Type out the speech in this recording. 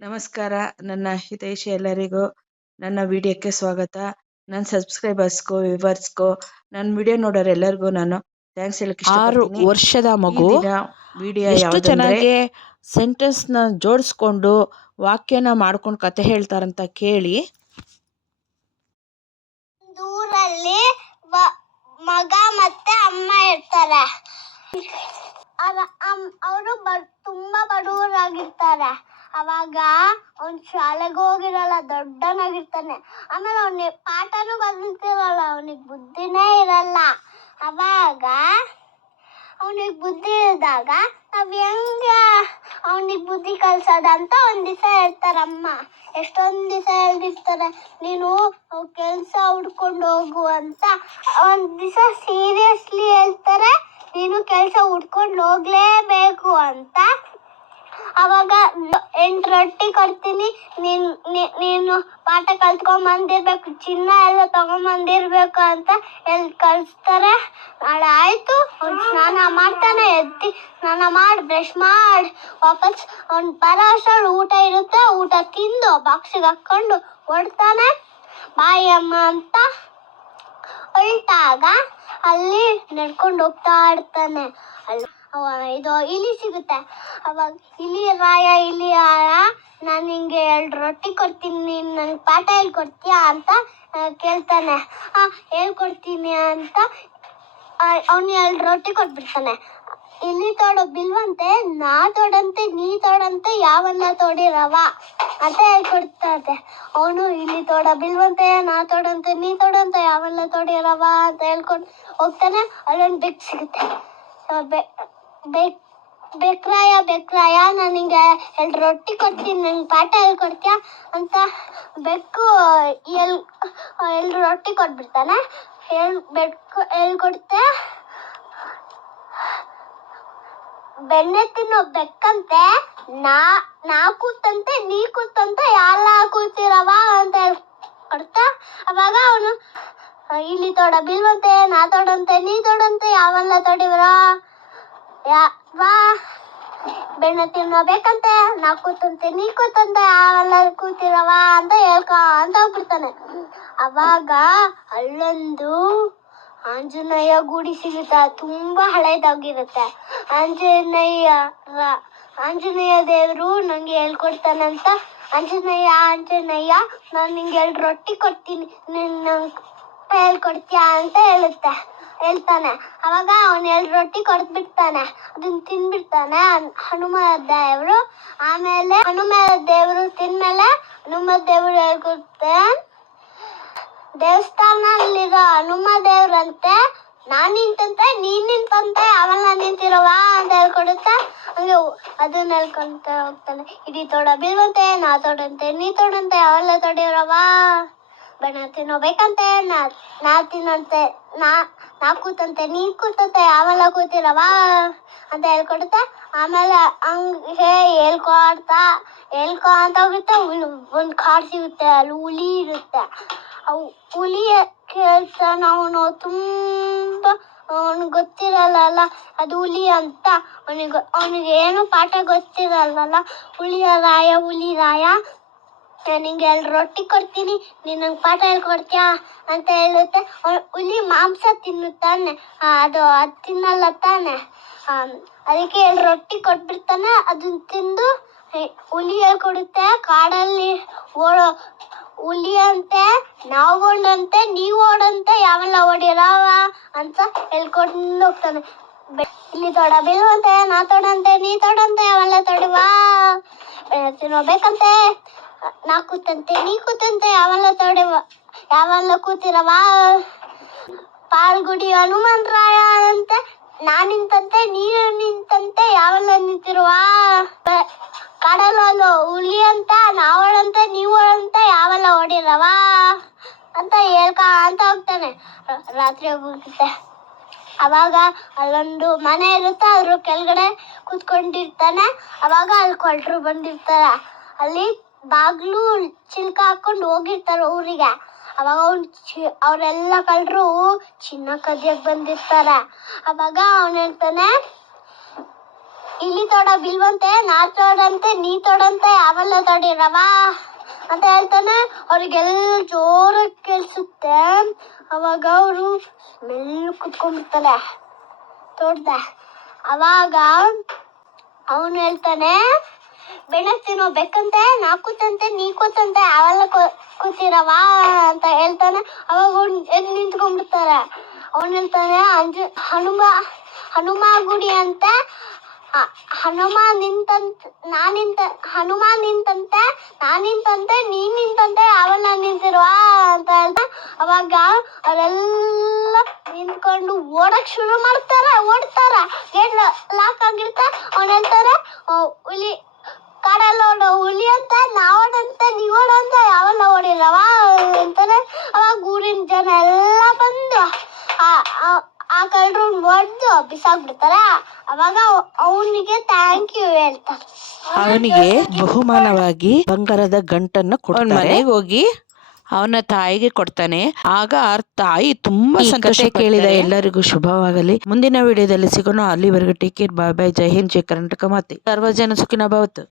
ನಮಸ್ಕಾರ. ನನ್ನ ಹಿತೈಷಿ ಎಲ್ಲರಿಗೂ ನನ್ನ ವಿಡಿಯೋಕ್ಕೆ ಸ್ವಾಗತ. ನನ್ನ ಸಬ್ಸ್ಕ್ರೈಬರ್ಸ್ಗೂ ವಿವರ್ಸ್ಗೂ ನನ್ನ ವಿಡಿಯೋ ನೋಡೋರು ಎಲ್ಲರಿಗೂ ನಾನು ಥ್ಯಾಂಕ್ಸ್ ಹೇಳಕ್ಕೆ ಆರು ಇಷ್ಟಪಡ್ತೀನಿ. ವರ್ಷದ ಮಗು ವಿಡಿಯೋ ಎಷ್ಟು ಯಾವುದಂದ್ರೆ ಚೆನ್ನಾಗಿ ಸೆಂಟೆನ್ಸ್ನ ಜೋಡಿಸ್ಕೊಂಡು ವಾಕ್ಯನ ಮಾಡ್ಕೊಂಡು ಕತೆ ಹೇಳ್ತಾರಂತ ಕೇಳಿ. ದೂರಲ್ಲಿ ವ- ಮಗ ಮತ್ತೆ ಅಮ್ಮ ಇರ್ತಾರೆ. ಅವರು ತುಂಬಾ ಬಡವರಾಗಿರ್ತಾರೆ. ಅವಾಗ ಅವ್ನ್ ಶಾಲೆಗೆ ಹೋಗಿರಲ್ಲ, ದೊಡ್ಡನಾಗಿರ್ತಾನೆ. ಆಮೇಲೆ ಅವ್ನಿಗೆ ಪಾಠನೂ ಕಲಿತಿರಲ್ಲ, ಅವನಿಗೆ ಬುದ್ಧಿನೇ ಇರಲ್ಲ. ಅವಾಗ ಅವನಿಗೆ ಬುದ್ಧಿ ಇದ್ದಾಗ ನಾವ್ ಹೆಂಗ ಅವನಿಗೆ ಬುದ್ಧಿ ಕಲ್ಸೋದಂತ ಒಂದ್ ದಿವಸ ಹೇಳ್ತಾರಮ್ಮ. ಎಷ್ಟೊಂದ್ ದಿವಸ ಹೇಳ್ದಿರ್ತಾರೆ ನೀನು ಕೆಲಸ ಹುಡ್ಕೊಂಡು ಹೋಗು ಅಂತ. ಒಂದ್ ದಿವಸ ಸೀರಿಯಸ್ಲಿ ಹೇಳ್ತಾರೆ, ನೀನು ಕೆಲಸ ಹುಡ್ಕೊಂಡು ಹೋಗ್ಲೇಬೇಕು ಅಂತ. ಅವಾಗ ಎಂಟು ರೊಟ್ಟಿ ಕೊಡ್ತೀನಿ. ನೀನ್ ಪಾಠ ಕಲ್ತ್ಕೊಂಡ್ ಬಂದಿರ್ಬೇಕು. ಚಿನ್ನ ಎಲ್ಲ ತಗೊಂಡ್ ಬಂದಿರ್ಬೇಕು ಅಂತ ಎಲ್ಲಿ ಕಳಿಸ್ತಾರೆ ನಾಳೆ ಆಯ್ತು. ಸ್ನಾನ ಮಾಡ್ತಾನೆ. ಎತ್ತಿ ಸ್ನಾನ ಮಾಡಿ ಬ್ರಷ್ ಮಾಡಿ. ವಾಪಸ್ ಅವ್ನು ಬರೋ ಊಟ ಇರುತ್ತೆ. ಊಟ ತಿಂದು ಬಾಕ್ಸಿಗೆ ಹಾಕೊಂಡು ಹೊಡ್ತಾನೆ ಬಾಯಿ ಅಮ್ಮ ಅಂತ ಹೊಲ್ಟಾಗ ಅಲ್ಲಿ ನಡ್ಕೊಂಡು ಹೋಗ್ತಾ ಇರ್ತಾನೆ. ಅಲ್ಲಿ ಇದು ಇಲಿ ಸಿಗುತ್ತೆ. ಅವಾಗ ಇಲಿ ರಾಯ ಇಲಿ ರಾಯ ನಾನು ನಿಂಗೆ ಎರಡು ರೊಟ್ಟಿ ಕೊಡ್ತೀನಿ, ನೀನು ನನಗೆ ಪಾಠ ಹೇಳ್ಕೊಡ್ತೀಯಾ ಅಂತ ಕೇಳ್ತಾನೆ. ಹೇಳ್ಕೊಡ್ತೀನಿ ಅಂತ ಅವನು ಎರಡು ರೊಟ್ಟಿ ಕೊಟ್ಬಿಡ್ತಾನೆ. ಇಲ್ಲಿ ತೋಡು ಬಿಲ್ವಂತೆ, ನಾ ತೋಡಂತೆ, ನೀ ತೋಡಂತೆ, ಯಾವನ್ನ ತೋಡಿರವ ಅಂತ ಹೇಳ್ಕೊಡ್ತಾರೆ ಅವನು ಇಲ್ಲಿ ತೋಡ ಬಿಲ್ವಂತೆ, ನಾ ತೋಡಂತೆ, ನೀ ತೋಡಂತೆ, ಯಾವನ್ನ ತೋಡಿರವ ಅಂತ ಹೇಳ್ಕೊಂಡು ಹೋಗ್ತಾನೆ. ಅಲ್ಲೊಂದು ಬೆಕ್ ಸಿಗುತ್ತೆ. ಬೆ- ಬೆಕ್, ಬೆಕ್ರಾಯ ನನಗೆ ನಿಂಗೆ ಎರಡು ರೊಟ್ಟಿ ಕೊಡ್ತೀನಿ, ನಂಗೆ ಪಾಠ ಹೇಳ್ಕೊಡ್ತೀಯಾ ಅಂತ ಬೆಕ್ಕು ಎಲ್ ಎರಡು ರೊಟ್ಟಿ ಕೊಟ್ಬಿಡ್ತಾನೆ. ಹೇಳ್, ಬೆಕ್ಕು ಹೇಳ್ಕೊಡ್ತೆ. ಬೆಣ್ಣೆ ತಿನ್ನೋ ಬೆಕ್ಕಂತೆ, ನಾ ನಾ ಕೂತಂತೆ, ನೀ ಕೂತಂತೆ ಯಾರ ಕೂತಿರವ ಅಂತ ಹೇಳ್ಕೊಡ್ತಾ. ಅವಾಗ ಅವನು ಇಲ್ಲಿ ತೊಡ ಬಿಲ್ವಂತೆ ನಾ ತೊಡಂತೆ, ನೀ ತೊಡಂತೆ ಯಾವೆಲ್ಲ ತೋಡಿವ್ರ? ವಾ. ಬೆಣ್ಣೆ ತಿನ್ನೋ ಬೇಕಂತೆ. ನಾ ಕೂತಂತೆ, ನೀ ಕೂತಂತೆ ಅವೆಲ್ಲರೂ ಕೂತಿರವ ಅಂತ ಹೇಳ್ಕೊ ಅಂತ ಹೋಗ್ಬಿಡ್ತಾನೆ. ಅವಾಗ ಅಲ್ಲೊಂದು ಆಂಜನೇಯ ಗುಡಿ ಸಿಗುತ್ತೆ. ತುಂಬ ಹಳೇದಾಗಿರುತ್ತೆ. ಆಂಜನೇಯ ಆಂಜನೇಯ ದೇವರು ನಂಗೆ ಹೇಳ್ಕೊಡ್ತಾನಂತ. ಆಂಜನೇಯ ಆಂಜನೇಯ, ನಾನು ನಿಂಗೆ ಎರಡು ರೊಟ್ಟಿ ಕೊಡ್ತೀನಿ. ನೀನು ನಂಗೆ ಹೇಳ್ಕೊಡ್ತೀಯಾ ಅಂತ ಹೇಳುತ್ತೆ. ಹೇಳ್ತಾನೆ. ಅವಾಗ ಅವನು ಎರಡು ರೊಟ್ಟಿ ಕೊಡ್ಬಿಡ್ತಾನೆ. ಅದನ್ನ ತಿನ್ಬಿಡ್ತಾನೆ. ಹನ್- ಹನುಮ ದೇವರು ಆಮೇಲೆ ಹನುಮ ದೇವರು ತಿನ್ಮೇಲೆ ಹನುಮ ದೇವರು ಹೇಳ್ಕೊಡ್ತೆ ದೇವಸ್ಥಾನದಲ್ಲಿರೋ ಹನುಮ ದೇವ್ರಂತೆ, ನಾನು ನಿಂತಂತೆ ನೀ ನಿಂತಂತೆ, ಅವೆಲ್ಲ ನಿಂತಿರವ ಅಂತ ಹೇಳ್ಕೊಡುತ್ತೆ. ಹಂಗೆ ಅದನ್ನ ಹೇಳ್ಕೊಂತ ಹೋಗ್ತಾನೆ. ಇಡೀ ತೋಡ ಬೀಳುವಂತೆ, ನಾ ತೊಡಂತೆ, ನೀ ತೊಡಂತೆ, ಅವೆಲ್ಲ ತೋಡಿರವ ಬಣ್ಣ ತಿನ್ನೋಬೇಕಂತೆ ನಾ ನಾ ತಿನ್ನಂತೆ. ನಾ ನಾ ಕೂತಂತೆ ನೀ ಕೂತಂತೆ, ಆಮೇಲೆ ಕೂತಿರವ ಅಂತ ಹೇಳ್ಕೊಡುತ್ತೆ, ಆಮೇಲೆ ಹಂಗೆ ಹೇಳ್ಕೊಡ್ತಾ, ಹೇಳ್ಕೊ ಅಂತ ಹೋಗುತ್ತೆ ಒಂದು ಕಾಡು ಸಿಗುತ್ತೆ, ಅಲ್ಲಿ ಹುಲಿ ಇರುತ್ತೆ. ಅವು ಹುಲಿ ಕೇಳ್ತಾನ ಅವನು ತುಂಬ, ಅವನಿಗೆ ಗೊತ್ತಿರಲ್ಲ ಅದು ಹುಲಿ ಅಂತ. ಅವನಿಗೆ ಅವನಿಗೆ ಏನು ಪಾಠ ಗೊತ್ತಿರಲ್ಲ ಹುಲಿಯ ರಾಯ, ಹುಲಿ ರಾಯ. ನಿಂಗೆ ಅಲ್ಲಿ ರೊಟ್ಟಿ ಕೊಡ್ತೀನಿ, ನೀನು ನಂಗೆ ಪಾಠ ಹೇಳ್ಕೊಡ್ತೀಯಾ ಅಂತ ಹೇಳುತ್ತೆ. ಹುಲಿ ಮಾಂಸ ತಿನ್ನುತ್ತಾನೆ. ಅದು ಅದು ತಿನ್ನಲ್ಲ ತಾನೆ. ಅದಕ್ಕೆ ಎಲ್ಲಿ ರೊಟ್ಟಿ ಕೊಟ್ಬಿಡ್ತಾನೆ ಅದನ್ನ ತಿಂದು ಹುಲಿ ಹೇಳ್ಕೊಡುತ್ತೆ. ಕಾಡಲ್ಲಿ ಓಡೋ, ಹುಲಿ ಅಂತೆ, ನಾವು ಓಡಂತೆ, ನೀವು ಓಡಂತೆ, ಯಾವೆಲ್ಲ ಓಡಿರಾವ ಅಂತ ಹೇಳ್ಕೊಂಡು ಹೋಗ್ತಾನೆ. ಇಲ್ಲಿ ತೊಡ, ಬೀಳುವಂತೆ, ನಾ ತೊಡಂತೆ, ನೀ ತೊಡಂತೆ, ಅವೆಲ್ಲ ತೊಡುವ. ತಿನ್ನೋಬೇಕಂತೆ ನಾ ಕೂತಂತೆ ನೀ ಕೂತಂತೆ ಯಾವಲ್ಲ ತೋಡೆ ಯಾವಲ್ಲ ಕೂತಿರವಾ? ಪಾಲ್ಗುಡಿ ಹನುಮನ್ ರಾಯ ಅಂತೆ ನಾ ನಿಂತಂತೆ ನೀನು ನಿಂತಂತೆ ಯಾವಲ್ಲ ನಿಂತಿರುವ? ಕಡಲಲ್ಲೋ ಹುಲಿ ಅಂತ ನಾವಳಂತೆ, ನೀವಳಂತ, ಯಾವಲ್ಲ ಓಡಿರವಾ? ಅಂತ ಹೇಳ್ಕ, ಅಂತ ಹೋಗ್ತಾನೆ. ರಾತ್ರಿ ಹೋಗುತ್ತೆ ಅವಾಗ ಅಲ್ಲೊಂದು ಮನೆ ಇರುತ್ತೆ, ಅದ್ರ ಕೆಳಗಡೆ ಕೂತ್ಕೊಂಡಿರ್ತಾನೆ. ಅವಾಗ ಅಲ್ಲಿ ಕೊಲ್ಟ್ರು ಬಂದಿರ್ತಾರ. ಅಲ್ಲಿ ಬಾಗ್ಲು ಚಿಲ್ಕ ಹಾಕೊಂಡು ಹೋಗಿರ್ತಾರ ಊರಿಗೆ. ಅವಾಗ ಅವ್ನು ಚಿ ಅವರೆಲ್ಲ ಕಳ್ಳರು ಚಿನ್ನ ಕದಿಯಕ್ಕೆ ಬಂದಿರ್ತಾರೆ. ಅವಾಗ ಅವನು ಹೇಳ್ತಾನೆ, ಇಲ್ಲಿ ತೋಡ, ಬಿಲ್ವಂತೆ ನಾ ತೋಡಂತೆ, ನೀ ತೋಡಂತೆ, ಅವೆಲ್ಲ ತೋಡಿರವ ಅಂತ ಹೇಳ್ತಾನೆ. ಅವ್ರಿಗೆಲ್ಲ ಜೋರಾಗಿ ಕೇಳಿಸುತ್ತೆ. ಅವಾಗ ಅವರು ಮೆಲ್ಲ ಕುತ್ಕೊಂಡ್ಬಿಡ್ತಾರೆ. ತೋಡ್ದ. ಅವಾಗ ಅವನು ಹೇಳ್ತಾನೆ ಬೆಣಕ್ ತಿನ್ನೋ ಬೆಕ್ಕಂತೆ ನಾ ಕೂತಂತೆ ನೀ ಕೂತಂತೆ ಅವೆಲ್ಲ ಕೂತಿರವಾ ಅಂತ ಹೇಳ್ತಾನೆ. ಅವಾಗ ಎಲ್ಲಿ ನಿಂತ್ಕೊಂಡ್ಬಿಡ್ತಾರೆ? ಅವನು ಹೇಳ್ತಾನೆ, ಅಂಜು, ಹನುಮ ಹನುಮ ಗುಡಿ ಅಂತ ಹನುಮ ನಿಂತಂತ, ನಾ ನಿಂತ, ಹನುಮ ನಿಂತಂತೆ, ನಾ ನಿಂತಂತೆ ನೀ ನಿಂತಂತೆ, ಅವೆಲ್ಲ ನಿಂತಿರುವ ಅಂತ ಹೇಳ್ತಾ, ಅವಾಗ ಅವರೆಲ್ಲ ನಿಂತ್ಕೊಂಡು ಓಡಕ್ ಶುರು ಮಾಡ್ತಾರೆ, ಓಡ್ತಾರೆ. ಗೇಟ್ ಲಾಕ್ ಆಗಿರ್ತ ಅವ್ನು ಹೇಳ್ತಾರೆ ಹುಲಿ ಕಾಡಲ್ಲಿ ಹುಲಿ ಅಂತ ನಾವೋಡಂತೆ ನೀವೋಡಂತ ಯಾವೆಲ್ಲ ಓಡಿರವ ಅಂತಾನೆ ಅವಾಗ ಊರಿನ ಜನ ಎಲ್ಲ ಬಂದು ಆ- ಕಳ್ಳರು ಹೊಡೆದು ಬಿಸಾಕ್ಬಿಡ್ತಾರೆ. ಅವಾಗ ಅವನಿಗೆ ಥ್ಯಾಂಕ್ ಯು ಹೇಳ್ತಾರೆ. ಅವನಿಗೆ ಬಹುಮಾನವಾಗಿ ಬಂಗಾರದ ಗಂಟನ್ನು ಕೊಡ್ತಾರೆ. ಮನೆಗೆ ಹೋಗಿ ಅವನ ತಾಯಿಗೆ ಕೊಡ್ತಾನೆ. ಆಗ ಆ ತಾಯಿ ತುಂಬಾ ಸಂತೋಷ ಕೇಳಿದ ಕೇಳಿದ ಎಲ್ಲರಿಗೂ ಶುಭವಾಗಲಿ. ಮುಂದಿನ ವಿಡಿಯೋದಲ್ಲಿ ಸಿಗೋಣ. ಅಲ್ಲಿವರೆಗೂ ಟೇಕ್ ಕೇರ್. Bye bye. ಜೈ ಹಿಂದ್. ಜೈ ಕರ್ನಾಟಕ ಮಾತೆ. ಸರ್ವಜನ ಸುಖಿನ ಭವತ್ತು.